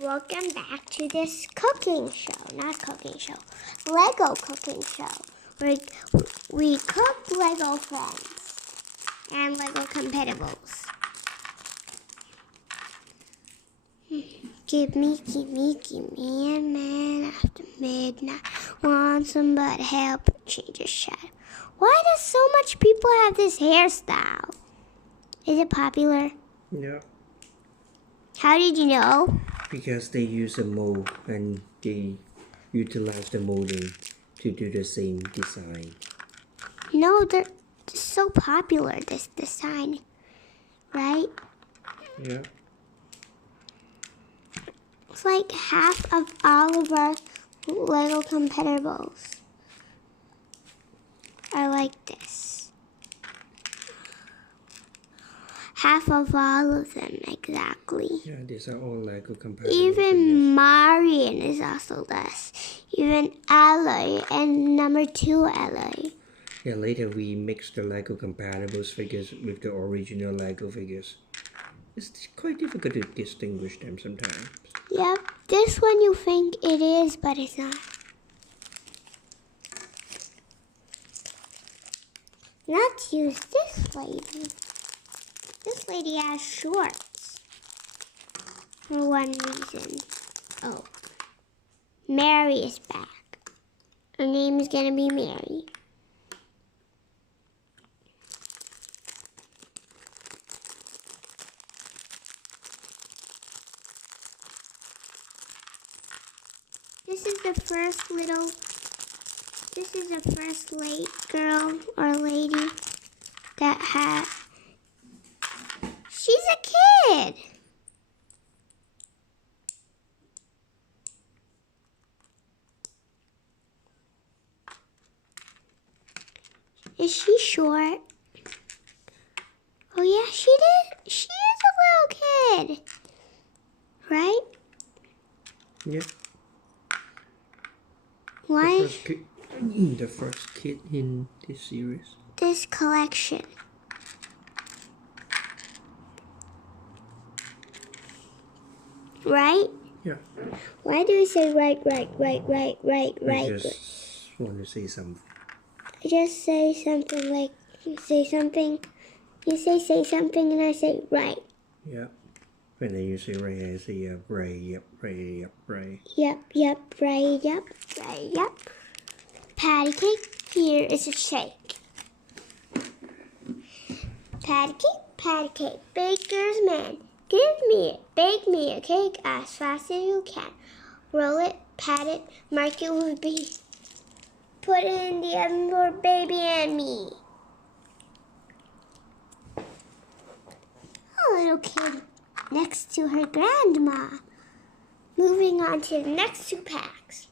Welcome back to this cooking show. Not cooking show. Lego cooking show. We cook Lego friends and Lego compatibles. Give me, a man after midnight. Want somebody to help change a shadow. Why does so much people have this hairstyle? Is it popular? Yeah. How did you know? Because they use a mold and they utilize the molding to do the same design. No, they're so popular, this design, right? Yeah. It's like half of all of our Lego compatibles are like this. Half of all of them, exactly. Yeah, these are all Lego compatible. Even Marion is also this. Even Ally and number 2 Ally. Yeah, later we mix the Lego compatibles figures with the original Lego figures. It's quite difficult to distinguish them sometimes. Yep, this one you think it is, but it's not. Let's use this lady. This lady has shorts. For one reason. Oh. Mary is back. Her name is gonna be Mary. This is the first late girl or lady that had. She's a kid. Is she short? Oh yeah, she did. She is a little kid. Right? Yeah. Why? The first kid in this series. This collection. Right? Yeah. Why do we say right? I just want to say something. I just say something like, say something. You say something, and I say right. Yeah. And then you say right, I say right, yep, right, yep, right. Yep, right, yep. Patty cake, here is a shake. Patty cake, baker's man. Give me it, bake me a cake as fast as you can. Roll it, pat it, mark it with B. Put it in the oven for baby and me. A little kid next to her grandma. Moving on to the next 2 packs.